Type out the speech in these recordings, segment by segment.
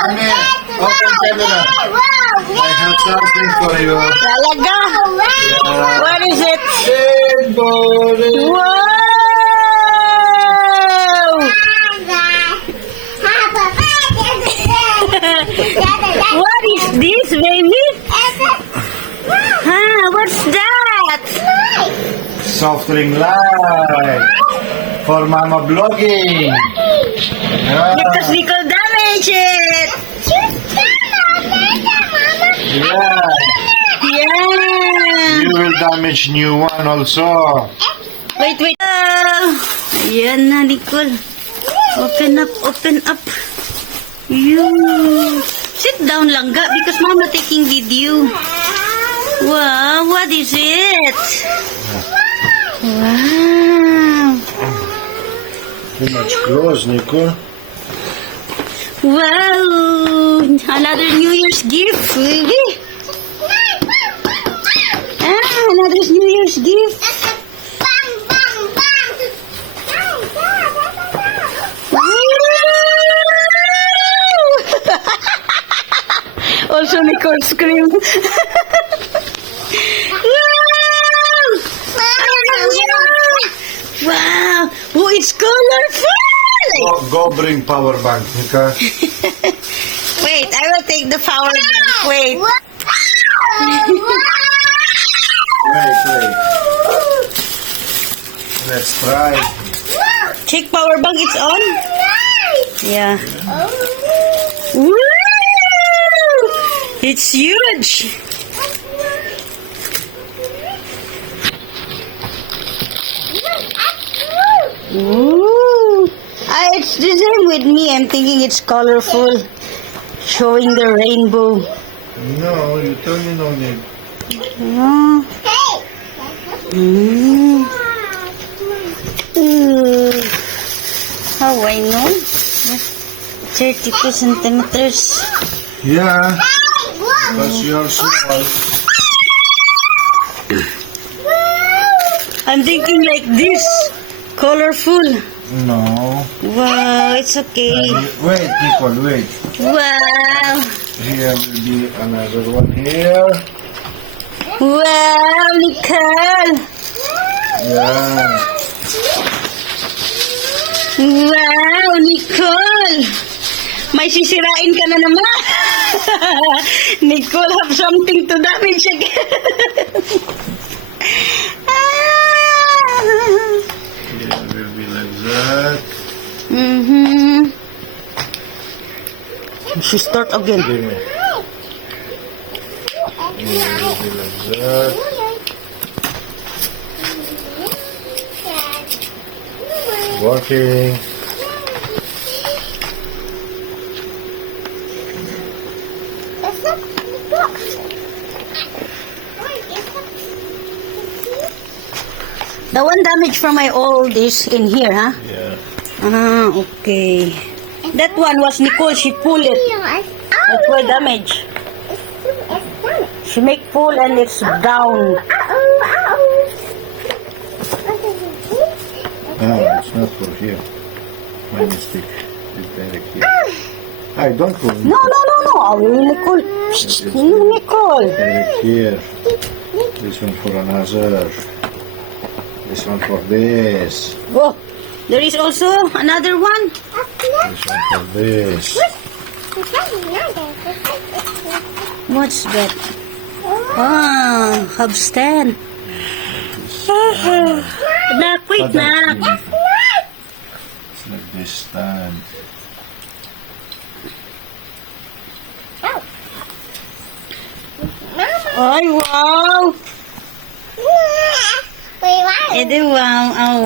Ane, open camera. I have something for you. Talaga? What is it? Rainbow. Wow! What is this, baby? Huh, what's that? Soft ring light. For mama vlogging. Yeah. Because we could damage it. Yeah. Yeah. You will damage new one also. Wait. Ayan na, Nicole. Open up. You. Sit down lang ga because mama taking video. Wow, what is it? Wow. Too much clothes, Nicole. Wow. Another New Year's gift, baby. Another New Year's gift. Also, Nicole scream. Wow! Oh, it's colorful! Go bring power bank, Nicole. Wait, I will take the power bank. Wait. Wait. Let's try. Check power bank, it's on? Yeah. Woo! It's huge! Ooh. It's the same with me. I'm thinking it's colorful. Showing the rainbow. No, you tell me no need. Oh. Mm. How I know? 32 centimeters. Yeah, because you're small. I'm thinking like this. Colorful. No. Wow, it's okay. Wait, Nicole, wait. Wow. Here will be another one here. Wow, Nicole. Yeah. Wow, Nicole. May sisirain ka na naman. Nicole have something to damage again. Here will be like that. She start again. Give me. Here will be like that. Working. The one damage from my old is in here, huh? Yeah. Ah, okay. That one was Nicole. She pulled it. That's why damage. She make pull and it's down. No, it's not for here. My mistake. It's direct here. I don't pull. No. Nicole. Shh, Nicole. Direct here. This one for another. This one for this. Oh, there is also another one. This one for this. What's that? Ah, hub stand. Nak, wait, nak. It's like this stand. Ay, wow. Ito, wow.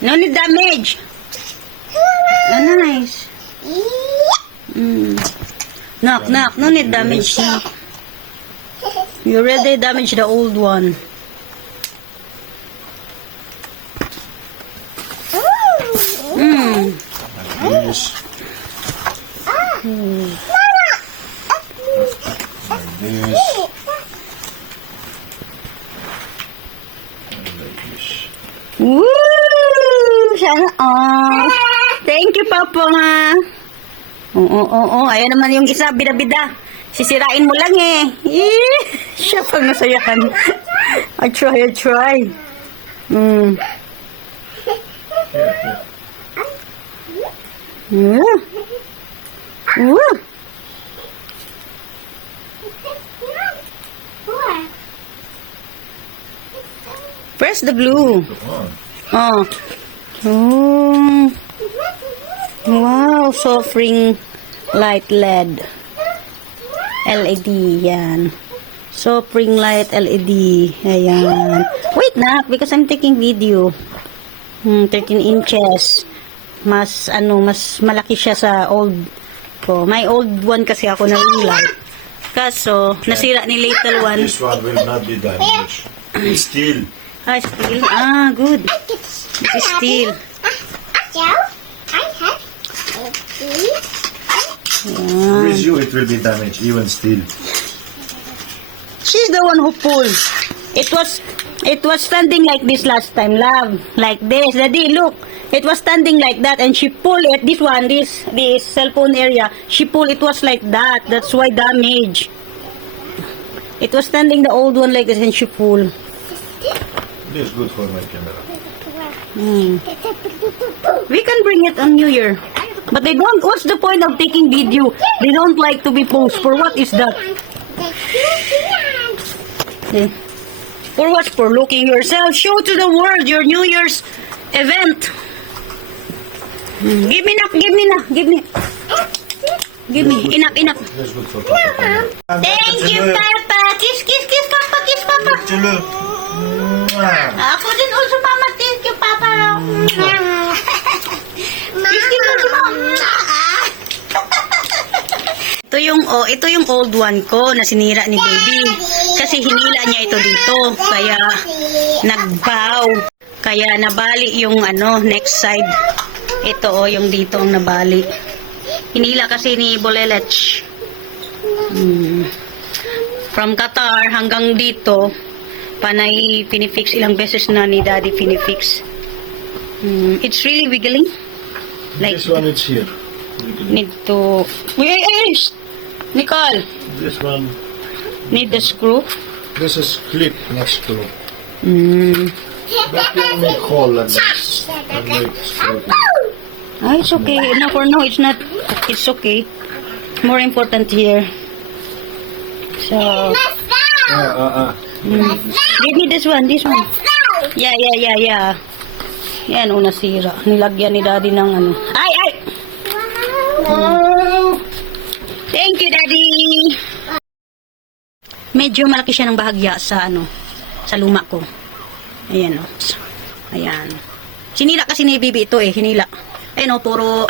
No need damage. Ah, nice. Knock. No need damage. Knock. You already damaged the old one. Like this. Like this. And like this. Woo! Sana all. Thank you, Papa. Oo. Ayan naman yung isa, bida-bida. Sisirain mo lang eh. Siya pag nasayahan. I try. Mm. Press the blue. Oh. Wow, soft ring light LED. LED, yan. Soft ring light LED. Ayan. Wait na, because I'm taking video. 13 inches. Mas malaki siya sa old ko. My old one kasi ako na ring light. Kaso, nasira ni little one. This one will not be damaged. Steel. Steel. Good. This is steel. With you, it will be damaged, even steel. She's the one who pulled. It was standing like this last time, love. Like this. Daddy, look. It was standing like that and she pulled it. This one, this cell phone area. She pulled. It was like that. That's why damage. It was standing the old one like this and she pulled. This is good for my camera. We can bring it on New Year. But they don't. What's the point of taking video? They don't like to be posed. For what is that? Okay. For what? For looking yourself. Show to the world your New Year's event. Give me. Enough. This is good for Papa. Thank you, Papa. Kiss, Papa. Kiss, Papa. Ako din also, Mama. Thank you, Papa. Kiss also, Mama. Ito yung old one ko na sinira ni baby. Kasi hinila niya ito dito. Kaya nagbaw. Kaya nabali yung next side. Ito yung dito ang nabali. Hinila kasi ni Bolelech. From Qatar hanggang dito, panay pinifix, ilang beses na ni Daddy pinifix. It's really wiggling. Like, This one is here. need to... Wait, Nicole, This one, need the screw. this is clip next to. Mm. But you make hole and make screw. It's okay. No, for now, it's not. It's okay. More important here. So, give me this one. Yeah. Yan, nasira. Nilagyan ni Daddy ng Ay! Thank you, Daddy! Medyo malaki siya ng bahagya sa sa luma ko. Ayan, Ayan. Sinila kasi ni Bibi ito hinila. Ayan, puro...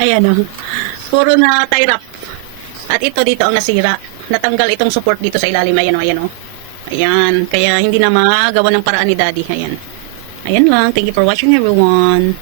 Ayan, puro na tie wrap. At ito dito ang nasira. Natanggal itong support dito sa ilalim. Ayan, Ayan, kaya hindi na magawa ng paraan ni Daddy. Ayan lang. Thank you for watching, everyone.